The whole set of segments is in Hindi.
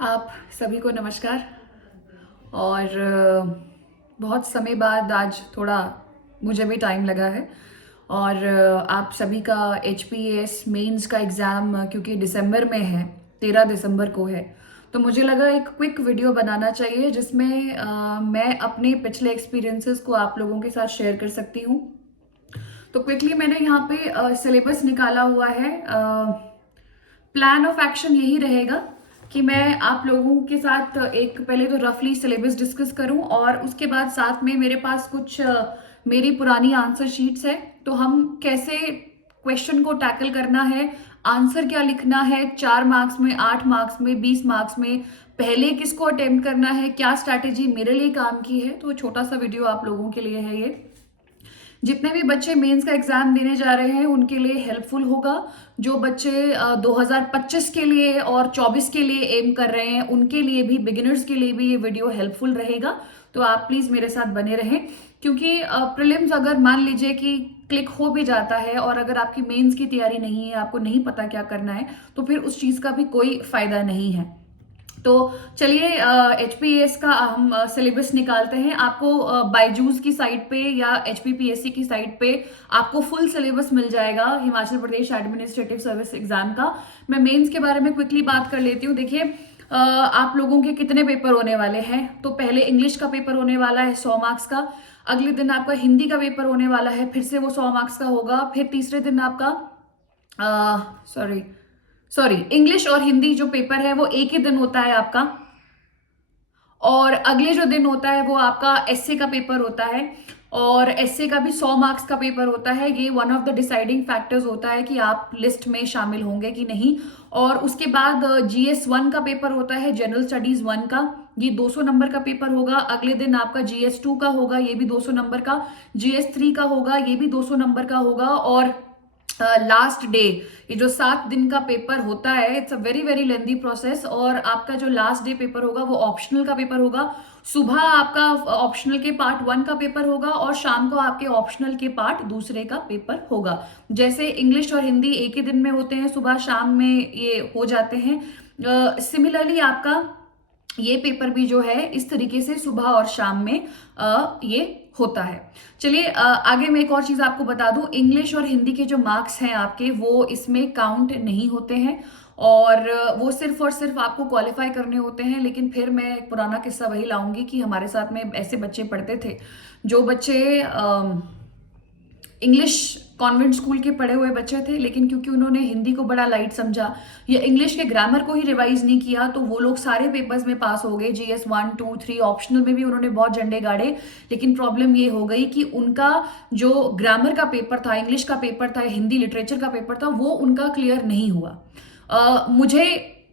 आप सभी को नमस्कार। और बहुत समय बाद आज थोड़ा मुझे भी टाइम लगा है। और आप सभी का HPAS मेंस का एग्ज़ाम क्योंकि दिसंबर में है, 13 दिसंबर को है, तो मुझे लगा एक क्विक वीडियो बनाना चाहिए जिसमें मैं अपने पिछले एक्सपीरियंसेस को आप लोगों के साथ शेयर कर सकती हूँ। तो क्विकली मैंने यहाँ पे सिलेबस निकाला हुआ है। प्लान ऑफ एक्शन यही रहेगा कि मैं आप लोगों के साथ एक पहले तो रफली सिलेबस डिस्कस करूं और उसके बाद साथ में मेरे पास कुछ मेरी पुरानी आंसर शीट्स है, तो हम कैसे क्वेश्चन को टैकल करना है, आंसर क्या लिखना है, 4 मार्क्स में, 8 मार्क्स में, 20 मार्क्स में, पहले किसको अटेम्प्ट करना है, क्या स्ट्रैटेजी मेरे लिए काम की है। तो छोटा सा वीडियो आप लोगों के लिए है ये। जितने भी बच्चे मेंस का एग्जाम देने जा रहे हैं उनके लिए हेल्पफुल होगा। जो बच्चे 2025 के लिए और 24 के लिए एम कर रहे हैं उनके लिए भी, बिगिनर्स के लिए भी ये वीडियो हेल्पफुल रहेगा। तो आप प्लीज मेरे साथ बने रहें, क्योंकि प्रीलिम्स अगर मान लीजिए कि क्लिक हो भी जाता है और अगर आपकी मेंस की तैयारी नहीं है, आपको नहीं पता क्या करना है, तो फिर उस चीज का भी कोई फायदा नहीं है। तो चलिए HPAS का हम सिलेबस निकालते हैं। आपको बायजूस की साइट पे या HPPSC की साइट पे आपको फुल सिलेबस मिल जाएगा Himachal Pradesh administrative service exam का। मैं मेंस के बारे में क्विकली बात कर लेती हूँ। देखिए, आप लोगों के कितने पेपर होने वाले हैं। तो पहले इंग्लिश का पेपर होने वाला है 100 मार्क्स का। अगले दिन आपका हिंदी का पेपर होने वाला है, फिर से वो 100 मार्क्स का होगा। फिर तीसरे दिन आपका सॉरी सॉरी इंग्लिश और हिंदी जो पेपर है वो एक ही दिन होता है आपका। और अगले जो दिन होता है वो आपका एसए का पेपर होता है। और एसए का भी 100 मार्क्स का पेपर होता है। ये one of the deciding factors होता है कि आप लिस्ट में शामिल होंगे कि नहीं। और उसके बाद GS1 का पेपर होता है, जनरल स्टडीज 1 का। ये 200 नंबर का पेपर होगा। अगले दिन आपका GS2 का होगा, ये भी 200 नंबर का। GS3 का होगा, ये भी 200 नंबर का होगा। और लास्ट डे, ये जो 7 दिन का पेपर होता है, it's a very very lengthy process. और आपका जो लास्ट डे पेपर होगा वो ऑप्शनल का पेपर होगा। सुबह आपका ऑप्शनल के पार्ट 1 का पेपर होगा और शाम को आपके ऑप्शनल के पार्ट दूसरे का पेपर होगा। जैसे इंग्लिश और हिंदी एक ही दिन में होते हैं, सुबह शाम में ये हो जाते हैं। सिमिलरली आपका ये पेपर भी जो है इस तरीके से सुबह और शाम में ये होता है। चलिए आगे मैं एक और चीज आपको बता दूं, इंग्लिश और हिंदी के जो मार्क्स हैं आपके वो इसमें काउंट नहीं होते हैं। और वो सिर्फ और सिर्फ आपको क्वालिफाई करने होते हैं। लेकिन फिर मैं एक पुराना किस्सा वही लाऊंगी कि हमारे साथ में ऐसे बच्चे पढ़ते थे, जो बच्चे इंग्लिश कॉन्वेंट स्कूल के पढ़े हुए बच्चे थे, लेकिन क्योंकि उन्होंने हिंदी को बड़ा लाइट समझा या इंग्लिश के ग्रामर को ही रिवाइज नहीं किया, तो वो लोग सारे पेपर्स में पास हो गए। GS1 2 3 ऑप्शनल में भी उन्होंने बहुत झंडे गाड़े। लेकिन प्रॉब्लम ये हो गई कि उनका जो ग्रामर का पेपर था, इंग्लिश का पेपर था, हिंदी लिटरेचर का पेपर था, वो उनका क्लियर नहीं हुआ। मुझे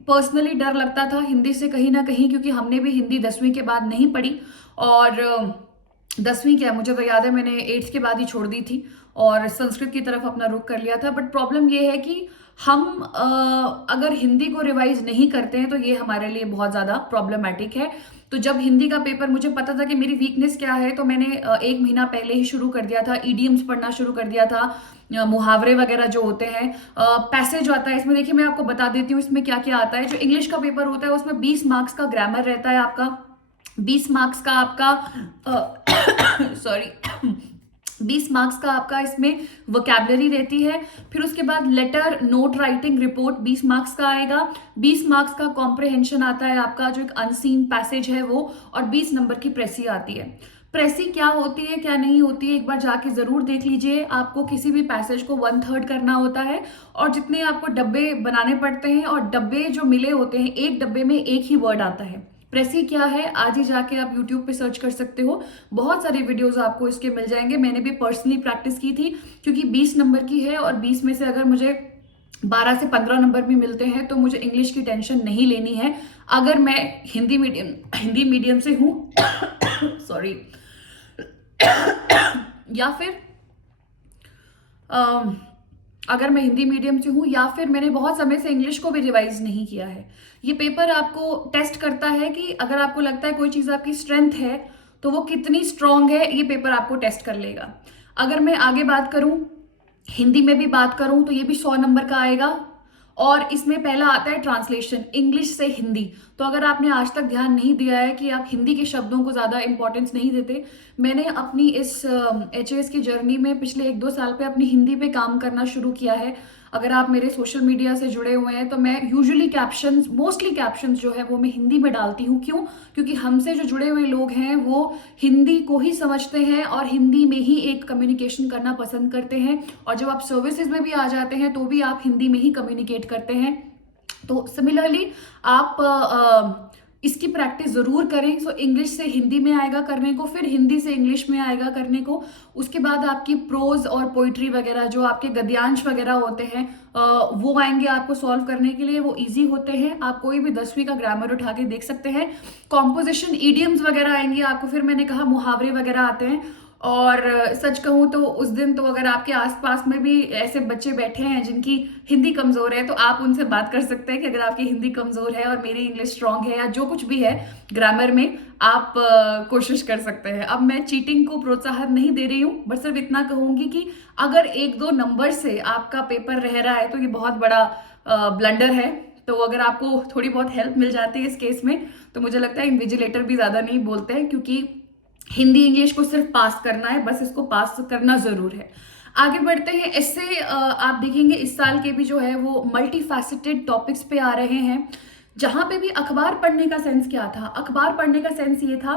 पर्सनली डर लगता था हिंदी से कहीं ना कहीं, क्योंकि हमने भी हिंदी 10वीं के बाद नहीं पढ़ी। और 10वीं क्या, मुझे तो याद है मैंने 8th के बाद ही छोड़ दी थी और संस्कृत की तरफ अपना रुख कर लिया था। बट प्रॉब्लम ये है कि हम अगर हिंदी को रिवाइज नहीं करते हैं तो ये हमारे लिए बहुत ज़्यादा प्रॉब्लमैटिक है। तो जब हिंदी का पेपर मुझे पता था कि मेरी वीकनेस क्या है, तो मैंने 1 महीना पहले ही शुरू कर दिया था, ईडियम्स पढ़ना शुरू कर दिया था, मुहावरे वगैरह जो होते हैं। पैसेज आता है इसमें, देखिए मैं आपको बता देती हूँ इसमें क्या क्या आता है। जो इंग्लिश का पेपर होता है उसमें 20 मार्क्स का ग्रामर रहता है आपका, 20 मार्क्स का आपका सॉरी 20 मार्क्स का आपका इसमें वोकैबलरी रहती है। फिर उसके बाद letter, note writing, report 20 marks का आएगा। 20 मार्क्स का कॉम्प्रिहेंशन आता है आपका, जो एक अनसीन पैसेज है वो। और 20 नंबर की प्रेसी आती है। प्रेसी क्या होती है क्या नहीं होती है एक बार जाके जरूर देख लीजिए। आपको किसी भी पैसेज को 1/3 करना होता है और जितने आपको डब्बे बनाने पड़ते हैं, और डब्बे जो मिले होते हैं, एक डब्बे में एक ही वर्ड आता है। प्रेसी क्या है आज ही जाके आप YouTube पे सर्च कर सकते हो, बहुत सारे वीडियोस आपको इसके मिल जाएंगे। मैंने भी पर्सनली प्रैक्टिस की थी, क्योंकि 20 नंबर की है और 20 में से अगर मुझे 12 से 15 नंबर भी मिलते हैं तो मुझे इंग्लिश की टेंशन नहीं लेनी है। अगर मैं हिंदी मीडियम से हूँ सॉरी या फिर अगर मैं हिंदी मीडियम से हूँ या फिर मैंने बहुत समय से इंग्लिश को भी रिवाइज नहीं किया है। ये पेपर आपको टेस्ट करता है कि अगर आपको लगता है कोई चीज़ आपकी स्ट्रेंथ है तो वो कितनी स्ट्रांग है, ये पेपर आपको टेस्ट कर लेगा। अगर मैं आगे बात करूँ, हिंदी में भी बात करूँ, तो ये भी 100 नंबर का आएगा। और इसमें पहला आता है ट्रांसलेशन, इंग्लिश से हिंदी। तो अगर आपने आज तक ध्यान नहीं दिया है कि आप हिंदी के शब्दों को ज़्यादा इंपॉर्टेंस नहीं देते, मैंने अपनी इस HAS की जर्नी में पिछले 1-2 साल पे अपनी हिंदी पे काम करना शुरू किया है। अगर आप मेरे सोशल मीडिया से जुड़े हुए हैं तो मैं यूजुअली कैप्शंस, मोस्टली कैप्शंस जो है वो मैं हिंदी में डालती हूँ। क्यों? क्योंकि हमसे जो जुड़े हुए लोग हैं वो हिंदी को ही समझते हैं और हिंदी में ही एक कम्युनिकेशन करना पसंद करते हैं, और जब आप सर्विसेज में भी आ जाते हैं तो भी आप हिंदी में ही कम्युनिकेट करते हैं। तो सिमिलरली आप इसकी प्रैक्टिस ज़रूर करें। सो इंग्लिश से हिंदी में आएगा करने को, फिर हिंदी से इंग्लिश में आएगा करने को। उसके बाद आपकी प्रोज और पोइट्री वगैरह, जो आपके गद्यांश वगैरह होते हैं, वो आएंगे आपको सॉल्व करने के लिए। वो इजी होते हैं, आप कोई भी 10वीं का ग्रामर उठा के देख सकते हैं। कॉम्पोजिशन, ईडियम्स वगैरह आएंगे आपको। फिर मैंने कहा मुहावरे वगैरह आते हैं। और सच कहूँ तो उस दिन तो अगर आपके आसपास में भी ऐसे बच्चे बैठे हैं जिनकी हिंदी कमज़ोर है, तो आप उनसे बात कर सकते हैं कि अगर आपकी हिंदी कमज़ोर है और मेरी इंग्लिश स्ट्रांग है, या जो कुछ भी है ग्रामर में, आप कोशिश कर सकते हैं। अब मैं चीटिंग को प्रोत्साहन नहीं दे रही हूँ, बस सिर्फ इतना कहूँगी कि अगर 1-2 नंबर से आपका पेपर रह रहा है तो ये बहुत बड़ा ब्लंडर है। तो अगर आपको थोड़ी बहुत हेल्प मिल जाती है इस केस में, तो मुझे लगता है इन्विजिलेटर भी ज़्यादा नहीं बोलते हैं, क्योंकि हिंदी इंग्लिश को सिर्फ पास करना है, बस इसको पास करना जरूर है। आगे बढ़ते हैं। इससे आप देखेंगे इस साल के भी जो है वो मल्टी फैसेटेड टॉपिक्स पे आ रहे हैं। जहां पे भी अखबार पढ़ने का सेंस क्या था? अखबार पढ़ने का सेंस ये था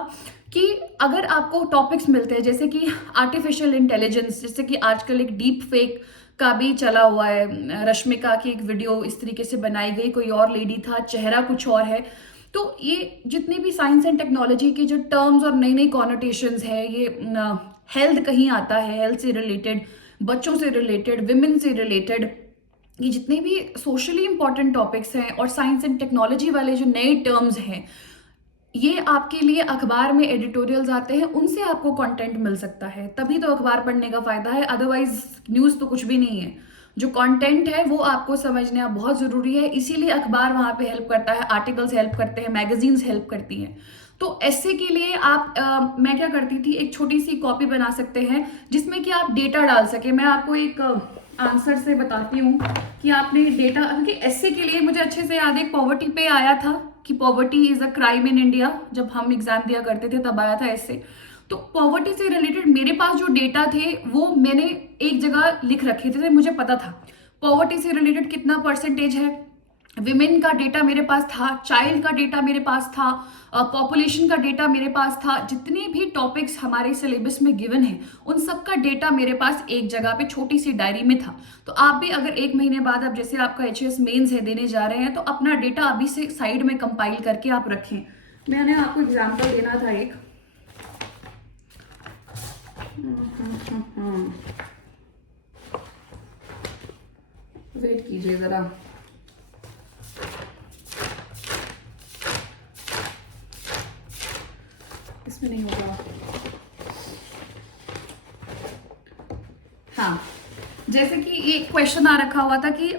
कि अगर आपको टॉपिक्स मिलते हैं जैसे कि आर्टिफिशियल इंटेलिजेंस, जैसे कि आजकल एक डीप फेक का भी चला हुआ है, रश्मिका की एक वीडियो इस तरीके से बनाई गई, कोई और लेडी था, चेहरा कुछ और है। तो ये जितनी भी साइंस एंड टेक्नोलॉजी के जो टर्म्स और नई नई कॉनोटेशंस है, ये हेल्थ कहीं आता है, हेल्थ से रिलेटेड, बच्चों से रिलेटेड, विमेन से रिलेटेड, ये जितने भी सोशली इंपॉर्टेंट टॉपिक्स हैं और साइंस एंड टेक्नोलॉजी वाले जो नए टर्म्स हैं, ये आपके लिए अखबार में एडिटोरियल्स आते हैं, उनसे आपको कंटेंट मिल सकता है। तभी तो अखबार पढ़ने का फायदा है, अदरवाइज न्यूज़ तो कुछ भी नहीं है। जो कंटेंट है वो आपको समझना बहुत ज़रूरी है, इसीलिए अखबार वहाँ पे हेल्प करता है, आर्टिकल्स हेल्प करते हैं, मैगजीन्स हेल्प करती हैं। तो ऐसे के लिए आप मैं क्या करती थी, एक छोटी सी कॉपी बना सकते हैं जिसमें कि आप डेटा डाल सके। मैं आपको एक आंसर से बताती हूँ कि आपने डेटा, क्योंकि ऐसे के लिए मुझे अच्छे से याद है, पॉवर्टी पे आया था कि poverty is a crime in India, जब हम एग्जाम दिया करते थे तब आया था ऐसे। तो पॉवर्टी से रिलेटेड मेरे पास जो डेटा थे वो मैंने एक जगह लिख रखे थे, मुझे पता था पॉवर्टी से रिलेटेड कितना परसेंटेज है। विमेन का डेटा मेरे पास था, चाइल्ड का डेटा मेरे पास था, पॉपुलेशन का डेटा मेरे पास था। जितने भी टॉपिक्स हमारे सिलेबस में गिवन है उन सब का डेटा मेरे पास एक जगह पे छोटी सी डायरी में था। तो आप भी अगर 1 महीने बाद, अब जैसे आपका HAS मेंस है देने जा रहे हैं, तो अपना डेटा अभी से साइड में कंपाइल करके आप रखें। मैंने आपको एग्जाम्पल देना था एक, वेट कीजिए जरा। इसमें नहीं होगा। हाँ, जैसे कि ये क्वेश्चन आ रखा हुआ था कि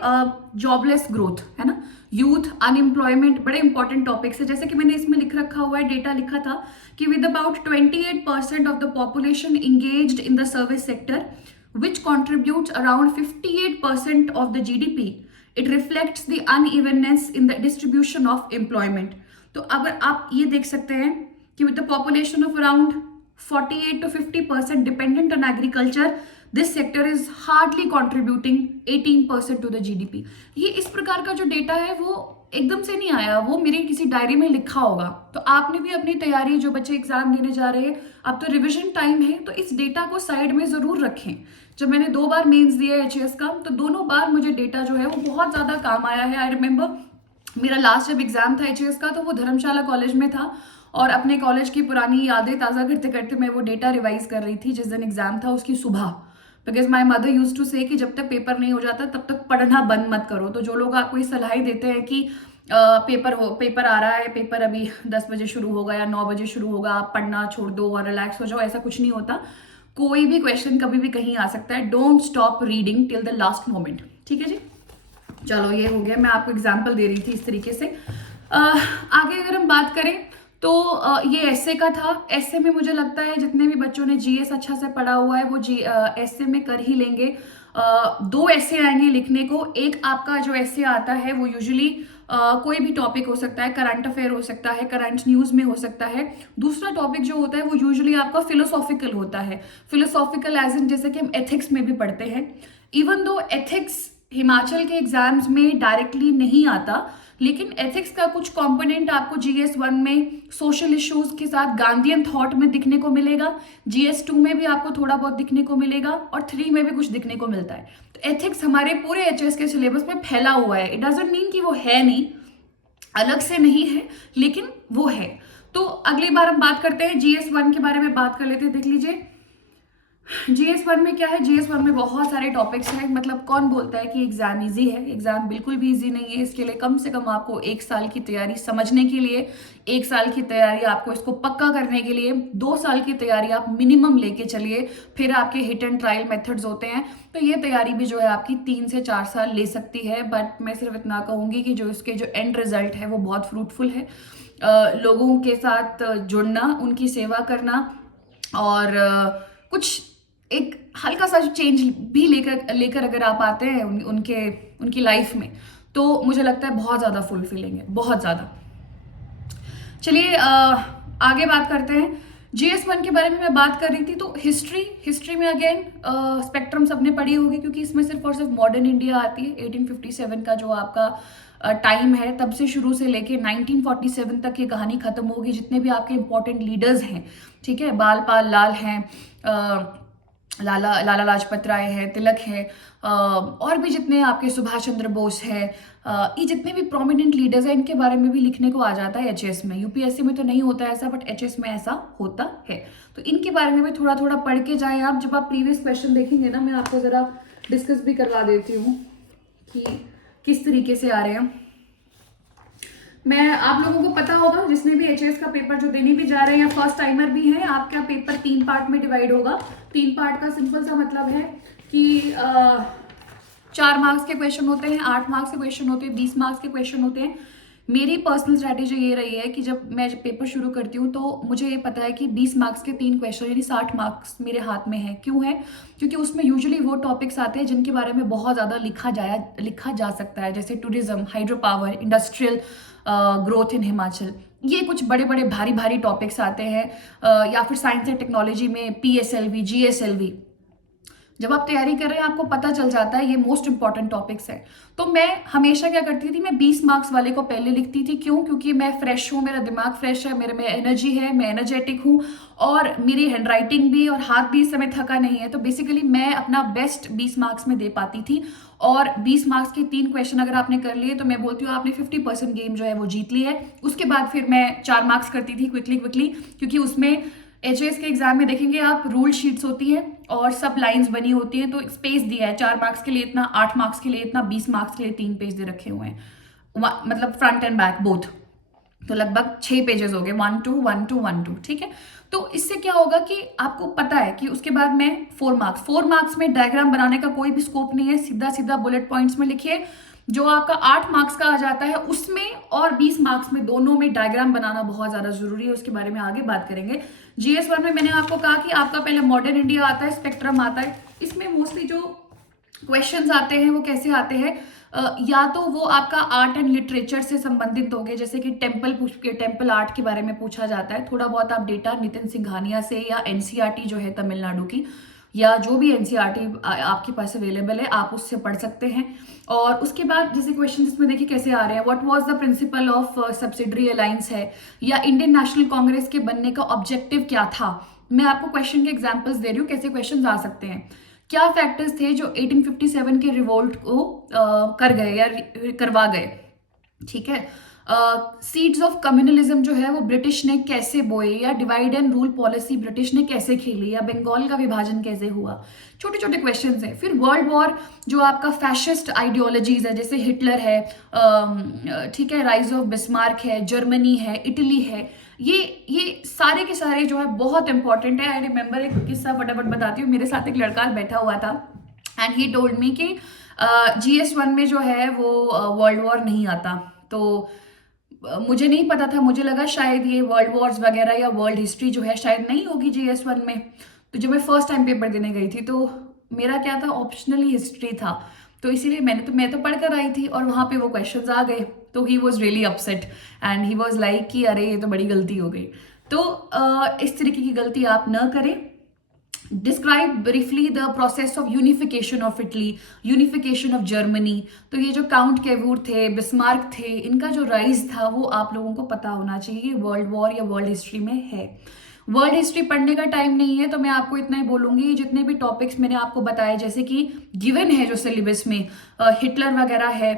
जॉबलेस ग्रोथ है ना, यूथ अनएम्प्लॉयमेंट, बड़े इंपॉर्टेंट टॉपिक्स है। जैसे कि मैंने इसमें लिख रखा हुआ है, डेटा लिखा था कि with about 28% of the population engaged in the service sector which contributes around 58% of the GDP, it reflects the unevenness in the distribution of employment. तो अगर आप ये देख सकते हैं कि with the population of around 48 to 50% dependent on agriculture, this sector is hardly contributing 18% to the GDP. ये इस प्रकार का जो डेटा है वो एकदम से नहीं आया, वो मेरे किसी डायरी में लिखा होगा। तो आपने भी अपनी तैयारी, जो बच्चे एग्जाम देने जा रहे हैं, अब तो रिवीजन टाइम है, तो इस डेटा को साइड में जरूर रखें। जब मैंने 2 बार मेंस दिया है HAS का, तो दोनों बार मुझे डेटा जो है वो बहुत ज्यादा काम आया है। आई रिमेम्बर मेरा लास्ट जब एग्जाम था HAS का, तो वो धर्मशाला कॉलेज में था, और अपने कॉलेज की पुरानी यादें ताज़ा करते करते मैं वो डेटा रिवाइज कर रही थी जिस दिन एग्जाम था उसकी सुबह। Because my mother used to say कि जब तक पेपर नहीं हो जाता तब तक पढ़ना बंद मत करो। तो जो लोग आपको ये सलाह देते हैं कि पेपर आ रहा है, पेपर अभी 10 बजे शुरू होगा या 9 बजे शुरू होगा, आप पढ़ना छोड़ दो और रिलैक्स हो जाओ, ऐसा कुछ नहीं होता। कोई भी क्वेश्चन कभी भी कहीं आ सकता है। Don't stop reading till the last moment. ठीक है जी, चलो ये हो गया, मैं आपको एग्जाम्पल दे रही थी इस तरीके से। आगे अगर हम बात करें तो ये ऐसे का था। ऐसे में मुझे लगता है जितने भी बच्चों ने GS अच्छा से पढ़ा हुआ है वो ऐसे में कर ही लेंगे। दो ऐसे आएंगे लिखने को। एक आपका जो ऐसे आता है वो यूजुअली कोई भी टॉपिक हो सकता है, करंट अफेयर हो सकता है, करंट न्यूज में हो सकता है। दूसरा टॉपिक जो होता है वो यूजुअली आपका फिलोसॉफिकल होता है। फिलोसॉफिकल एज इन जैसे कि हम एथिक्स में भी पढ़ते हैं। इवन दो एथिक्स हिमाचल के एग्जाम्स में डायरेक्टली नहीं आता, लेकिन एथिक्स का कुछ कंपोनेंट आपको GS1 में सोशल इश्यूज के साथ गांधीयन थॉट में दिखने को मिलेगा, GS2 में भी आपको थोड़ा बहुत दिखने को मिलेगा, और 3 में भी कुछ दिखने को मिलता है। तो एथिक्स हमारे पूरे HS के सिलेबस में फैला हुआ है। इट डजंट मीन कि वो है नहीं, अलग से नहीं है, लेकिन वो है। तो अगली बार हम बात करते हैं GS1 के बारे में, बात कर लेते हैं। देख लीजिए GS1 में क्या है। GS1 में बहुत सारे टॉपिक्स हैं। मतलब कौन बोलता है कि एग्जाम इजी है? एग्जाम बिल्कुल भी इजी नहीं है। इसके लिए कम से कम आपको 1 साल की तैयारी समझने के लिए, 1 साल की तैयारी आपको इसको पक्का करने के लिए, 2 साल की तैयारी आप मिनिमम लेके चलिए। फिर आपके हिट एंड ट्रायल मेथड्स होते हैं। तो ये तैयारी भी जो है आपकी 3 से 4 साल ले सकती है। बट मैं सिर्फ इतना कहूंगी कि जो इसके जो एंड रिजल्ट है वो बहुत फ्रूटफुल है। लोगों के साथ जुड़ना, उनकी सेवा करना, और कुछ एक हल्का सा चेंज भी लेकर लेकर अगर आप आते हैं उनकी लाइफ में, तो मुझे लगता है बहुत ज़्यादा फुलफिलिंग है, बहुत ज़्यादा। चलिए आगे बात करते हैं। GS1 के बारे में मैं बात कर रही थी, तो हिस्ट्री में अगेन स्पेक्ट्रम सबने पढ़ी होगी, क्योंकि इसमें सिर्फ और सिर्फ मॉडर्न इंडिया आती है। 1857 का जो आपका टाइम है, तब से शुरू से लेके 1947 तक ये कहानी खत्म होगी। जितने भी आपके इंपॉर्टेंट लीडर्स हैं, ठीक है, बाल पाल लाल हैं, लाला लाजपत राय है, तिलक है, और भी जितने आपके सुभाष चंद्र बोस है, ये जितने भी प्रोमिनेंट लीडर्स हैं, इनके बारे में भी लिखने को आ जाता है HS में। UPSC में तो नहीं होता है ऐसा, बट HS में ऐसा होता है। तो इनके बारे में भी थोड़ा थोड़ा पढ़ के जाएं आप। जब आप प्रीवियस क्वेश्चन देखेंगे ना, मैं आपको जरा डिस्कस भी करवा देती हूँ कि किस तरीके से आ रहे हैं। मैं आप लोगों को पता होगा, जिसने भी HS का पेपर जो देने भी जा रहे हैं या फर्स्ट टाइमर भी हैं, आपका पेपर 3 पार्ट में डिवाइड होगा। 3 पार्ट का सिंपल सा मतलब है कि 4 मार्क्स के क्वेश्चन होते हैं, 8 मार्क्स के क्वेश्चन होते हैं, 20 मार्क्स के क्वेश्चन होते हैं। मेरी पर्सनल स्ट्रैटेजी ये रही है कि जब पेपर शुरू करती हूँ तो मुझे ये पता है कि 20 मार्क्स के 3 क्वेश्चन यानी 60 मार्क्स मेरे हाथ में है। क्यों है? क्योंकि उसमें यूजुअली वो टॉपिक्स आते हैं जिनके बारे में बहुत ज़्यादा लिखा जा सकता है, जैसे tourism, hydro power, industrial growth in Himachal. ये कुछ बड़े बड़े भारी भारी टॉपिक्स आते हैं। या फिर साइंस एंड टेक्नोलॉजी में PSLV, GSLV। जब आप तैयारी कर रहे हैं आपको पता चल जाता है ये मोस्ट इंपॉर्टेंट टॉपिक्स है। तो मैं हमेशा क्या करती थी, मैं 20 मार्क्स वाले को पहले लिखती थी। क्यों? क्योंकि मैं फ्रेश हूँ, मेरा दिमाग फ्रेश है, मेरे में एनर्जी है, मैं एनर्जेटिक हूँ, और मेरी हैंडराइटिंग भी और हाथ भी इस समय थका नहीं है। तो बेसिकली मैं अपना बेस्ट 20 मार्क्स में दे पाती थी। और 20 मार्क्स के 3 क्वेश्चन अगर आपने कर लिए तो मैं बोलती हूँ आपने 50% गेम जो है वो जीत ली है। उसके बाद फिर मैं 4 मार्क्स करती थी क्विकली, क्योंकि उसमें HS के एग्जाम में देखेंगे आप, रूल शीट्स होती है और सब लाइंस बनी होती है। तो स्पेस दिया है, 4 मार्क्स के लिए इतना, 8 मार्क्स के लिए इतना, 20 मार्क्स के लिए 3 पेज दे रखे हुए हैं, मतलब फ्रंट एंड बैक बोथ। तो लगभग 6 पेजेस हो गए, 1 2 1 2 1 2, ठीक है। तो इससे क्या होगा कि आपको पता है कि उसके बाद में 4 मार्क्स में डायग्राम बनाने का कोई भी स्कोप नहीं है। सीधा सीधा बुलेट पॉइंट्स में लिखिए। जो आपका 8 मार्क्स का आ जाता है उसमें और 20 मार्क्स में, दोनों में डायग्राम बनाना बहुत ज्यादा जरूरी है। उसके बारे में आगे बात करेंगे। GS1 में मैंने आपको कहा कि आपका पहले मॉडर्न इंडिया आता है, स्पेक्ट्रम आता है। इसमें मोस्टली जो क्वेश्चंस आते हैं वो कैसे आते हैं, या तो वो आपका आर्ट एंड लिटरेचर से संबंधित होंगे, जैसे कि टेम्पल आर्ट के बारे में पूछा जाता है। थोड़ा बहुत आप डेटा नितिन सिंघानिया से या NCERT जो है तमिलनाडु की, या जो भी NCERT आपके पास अवेलेबल है आप उससे पढ़ सकते हैं। और उसके बाद जैसे क्वेश्चन इसमें देखिए कैसे आ रहे हैं, what was the principle of subsidiary alliance है, या इंडियन नेशनल कांग्रेस के बनने का ऑब्जेक्टिव क्या था। मैं आपको क्वेश्चन के एग्जाम्पल्स दे रही हूँ कैसे क्वेश्चन आ सकते हैं। क्या फैक्टर्स थे जो 1857 के रिवोल्ट को कर गए या करवा गए, ठीक है। सीड्स ऑफ कम्युनलिज्म जो है वो ब्रिटिश ने कैसे बोए, या divide and rule policy British ने कैसे खेली, या बंगाल का विभाजन कैसे हुआ। छोटे छोटे क्वेश्चंस हैं। फिर वर्ल्ड वॉर जो आपका फैशिस्ट आइडियोलॉजीज है, जैसे हिटलर है, ठीक है, राइज ऑफ बिस्मार्क है, जर्मनी है, इटली है, ये सारे के सारे जो है बहुत इंपॉर्टेंट है। आई रिमेंबर एक किस्सा फटाफट बताती हूँ। मेरे साथ एक लड़का बैठा हुआ था एंड ही टोल्ड मी कि GS1 में जो है वो वर्ल्ड वॉर नहीं आता। तो मुझे नहीं पता था, मुझे लगा शायद ये वर्ल्ड वॉर्स वगैरह या वर्ल्ड हिस्ट्री जो है शायद नहीं होगी GS1 में। तो जब मैं फर्स्ट टाइम पेपर देने गई थी तो मेरा क्या था, ऑप्शनली हिस्ट्री था, तो इसीलिए मैं तो पढ़ कर आई थी और वहाँ पे वो क्वेश्चंस आ गए, तो he was really upset and he was like कि अरे ये तो बड़ी गलती हो गई। तो इस तरीके की गलती आप न करें। Describe briefly the process of unification of Italy, unification of Germany. तो ये जो काउंट केवूर थे, बिस्मार्क थे, इनका जो राइज था वो आप लोगों को पता होना चाहिए, वर्ल्ड वॉर या वर्ल्ड हिस्ट्री में है। वर्ल्ड हिस्ट्री पढ़ने का टाइम नहीं है तो मैं आपको इतना ही बोलूंगी, जितने भी टॉपिक्स मैंने आपको बताए, जैसे कि गिवन है जो सिलेबस में, हिटलर वगैरह है,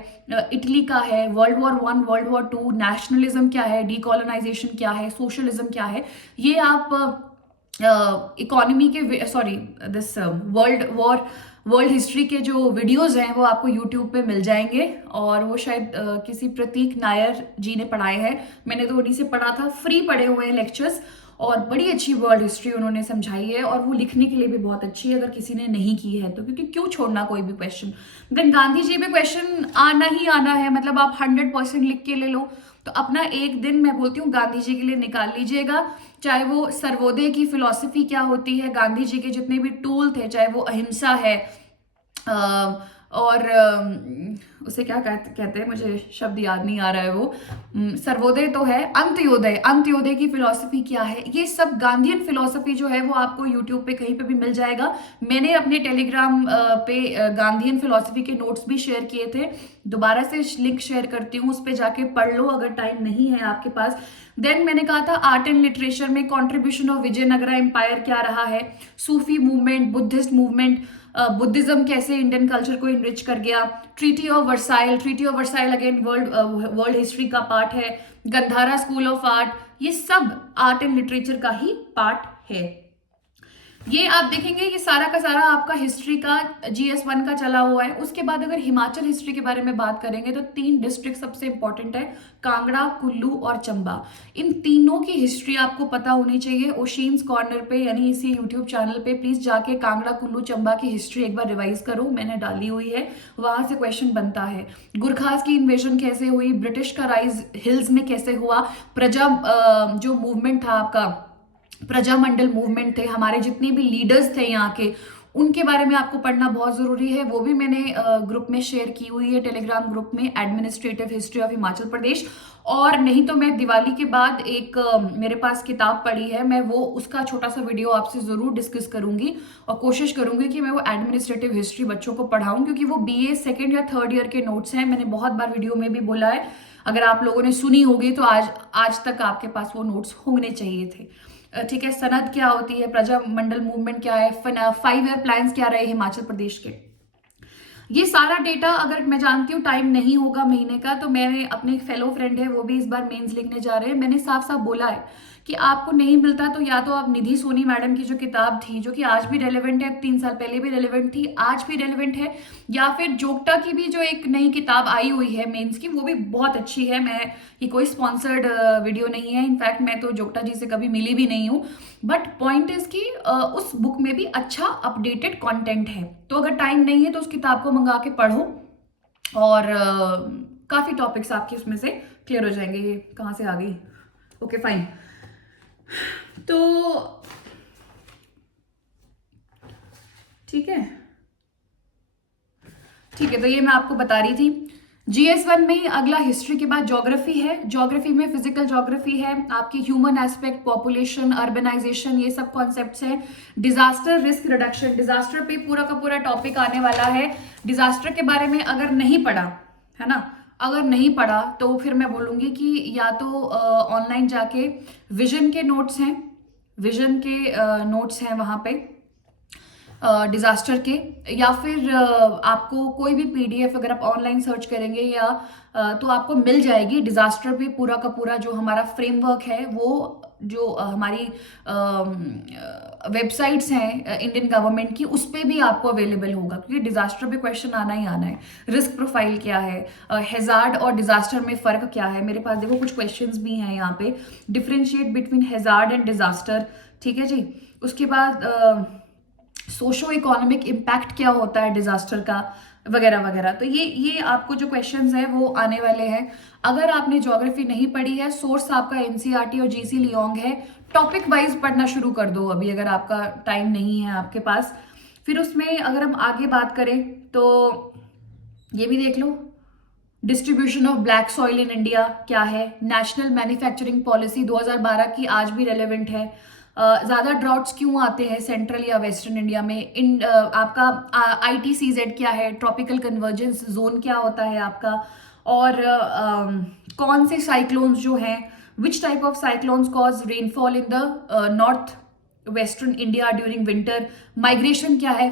इटली का है, world war one, world war two, nationalism क्या है, डीकोलोनाइजेशन क्या है, सोशलिज्म क्या है, ये आप इकोनॉमी के सॉरी दिस वर्ल्ड हिस्ट्री के जो वीडियोस हैं वो आपको यूट्यूब पे मिल जाएंगे, और वो शायद किसी प्रतीक नायर जी ने पढ़ाए हैं, मैंने तो उन्हीं से पढ़ा था, फ्री पढ़े हुए हैं लेक्चर्स, और बड़ी अच्छी वर्ल्ड हिस्ट्री उन्होंने समझाई है, और वो लिखने के लिए भी बहुत अच्छी है अगर किसी ने नहीं की है तो, क्योंकि क्यों छोड़ना कोई भी क्वेश्चन। देन गांधी जी पे क्वेश्चन आना ही आना है, मतलब आप 100% लिख के ले लो, तो अपना एक दिन मैं बोलती हूँ गांधी जी के लिए निकाल लीजिएगा, चाहे वो सर्वोदय की फिलॉसफी क्या होती है, गांधी जी के जितने भी टूल थे, चाहे वो अहिंसा है, और उसे क्या कहते हैं, मुझे शब्द याद नहीं आ रहा है, वो सर्वोदय तो है, अंत्योदय, अंत्योदय की फिलॉसफी क्या है, ये सब गांधीयन फिलॉसफी जो है वो आपको यूट्यूब पे कहीं पे भी मिल जाएगा। मैंने अपने टेलीग्राम पे गांधीयन फिलॉसफी के नोट्स भी शेयर किए थे, दोबारा से लिंक शेयर करती हूँ, उस पर जाके पढ़ लो अगर टाइम नहीं है आपके पास। देन मैंने कहा था आर्ट एंड लिटरेचर में कॉन्ट्रीब्यूशन ऑफ विजयनगरा एम्पायर क्या रहा है, सूफी मूवमेंट, बुद्धिस्ट मूवमेंट, बुद्धिज्म कैसे इंडियन कल्चर को इनरिच कर गया, treaty of Versailles, treaty of Versailles again world history का पार्ट है, गंधारा स्कूल ऑफ आर्ट, ये सब आर्ट एंड लिटरेचर का ही पार्ट है। ये आप देखेंगे ये सारा का सारा आपका हिस्ट्री का GS1 का चला हुआ है। उसके बाद अगर हिमाचल हिस्ट्री के बारे में बात करेंगे तो 3 डिस्ट्रिक्ट सबसे इंपॉर्टेंट है, कांगड़ा, कुल्लू और चंबा। इन तीनों की हिस्ट्री आपको पता होनी चाहिए। ओशीन्स कॉर्नर पे यानी इसी यूट्यूब चैनल पे प्लीज जाके कांगड़ा, कुल्लू, चंबा की हिस्ट्री एक बार रिवाइज करो, मैंने डाली हुई है, वहां से क्वेश्चन बनता है। गुरखास की इन्वेजन कैसे हुई, ब्रिटिश का राइज हिल्स में कैसे हुआ, प्रजा जो मूवमेंट था आपका, प्रजामंडल मूवमेंट थे, हमारे जितने भी लीडर्स थे यहाँ के, उनके बारे में आपको पढ़ना बहुत जरूरी है। वो भी मैंने ग्रुप में शेयर की हुई है, टेलीग्राम ग्रुप में, administrative history of Himachal Pradesh. और नहीं तो मैं दिवाली के बाद एक मेरे पास किताब पढ़ी है, मैं वो उसका छोटा सा वीडियो आपसे जरूर डिस्कस करूंगी, और कोशिश करूंगी कि मैं वो एडमिनिस्ट्रेटिव हिस्ट्री बच्चों को पढ़ाऊं, क्योंकि वो BA सेकेंड या थर्ड ईयर के नोट्स हैं। मैंने बहुत बार वीडियो में भी बोला है, अगर आप लोगों ने सुनी होगी तो आज तक आपके पास वो नोट्स होने चाहिए थे। ठीक है, सनद क्या होती है, प्रजामंडल मूवमेंट क्या है, 5 ईयर प्लान्स क्या रहे हिमाचल प्रदेश के, ये सारा डेटा अगर मैं जानती हूँ टाइम नहीं होगा महीने का, तो मैंने अपने एक फेलो फ्रेंड है वो भी इस बार मेंस लिखने जा रहे हैं, मैंने साफ साफ बोला है कि आपको नहीं मिलता तो या तो आप निधि सोनी मैडम की जो किताब थी, जो कि आज भी रेलेवेंट है, 3 साल पहले भी रेलेवेंट थी, आज भी रेलेवेंट है, या फिर जोगटा की भी जो एक नई किताब आई हुई है मेंस की, वो भी बहुत अच्छी है। मैं ये कोई स्पॉन्सर्ड वीडियो नहीं है, इनफैक्ट मैं तो जोगटा जी से कभी मिली भी नहीं हूँ, बट पॉइंट इज कि उस बुक में भी अच्छा अपडेटेड कंटेंट है, तो अगर टाइम नहीं है तो उस किताब को मंगा के पढ़ो, और काफी टॉपिक्स आपके उसमें से क्लियर हो जाएंगे। ये कहाँ से आ गई, ओके फाइन। तो ठीक है, तो ये मैं आपको बता रही थी। GS1 में अगला हिस्ट्री के बाद ज्योग्राफी है, ज्योग्राफी में फिजिकल ज्योग्राफी है, आपकी ह्यूमन एस्पेक्ट, पॉपुलेशन, अर्बनाइजेशन, ये सब कॉन्सेप्ट्स हैं। डिजास्टर रिस्क रिडक्शन, डिजास्टर पे पूरा का पूरा टॉपिक आने वाला है। डिजास्टर के बारे में अगर नहीं पढ़ा है ना, अगर नहीं पढ़ा तो फिर मैं बोलूंगी कि या तो ऑनलाइन जाके विजन के नोट्स हैं, विजन के नोट्स हैं वहां पे डिजास्टर के, या फिर आपको कोई भी PDF अगर आप ऑनलाइन सर्च करेंगे या तो आपको मिल जाएगी डिजास्टर पे पूरा का पूरा जो हमारा फ्रेमवर्क है, वो जो हमारी वेबसाइट्स हैं इंडियन गवर्नमेंट की, उस पर भी आपको अवेलेबल होगा, क्योंकि डिजास्टर पे क्वेश्चन आना ही आना है। रिस्क प्रोफाइल क्या है, हैजार्ड और डिजास्टर में फर्क क्या है, मेरे पास देखो कुछ क्वेश्चंस भी हैं यहाँ पे, differentiate between hazard and disaster, ठीक है जी। उसके बाद सोशो इकोनॉमिक इम्पैक्ट क्या होता है डिजास्टर का, वगैरह वगैरह। तो ये आपको जो क्वेश्चंस हैं वो आने वाले हैं। अगर आपने ज्योग्राफी नहीं पढ़ी है, सोर्स आपका NCERT और GC लियोंग है, टॉपिक वाइज पढ़ना शुरू कर दो अभी, अगर आपका टाइम नहीं है आपके पास। फिर उसमें अगर हम आगे बात करें तो ये भी देख लो, distribution of black soil in India क्या है, नेशनल मैन्युफैक्चरिंग पॉलिसी 2012 की आज भी रेलेवेंट है। ज़्यादा ड्राउट्स क्यों आते हैं सेंट्रल या वेस्टर्न इंडिया में, इन आपका ITCZ क्या है, ट्रॉपिकल कन्वर्जेंस जोन क्या होता है आपका, और कौन से साइक्लोन्स जो हैं, which type of cyclones cause rainfall in the north western India during winter, migration क्या है,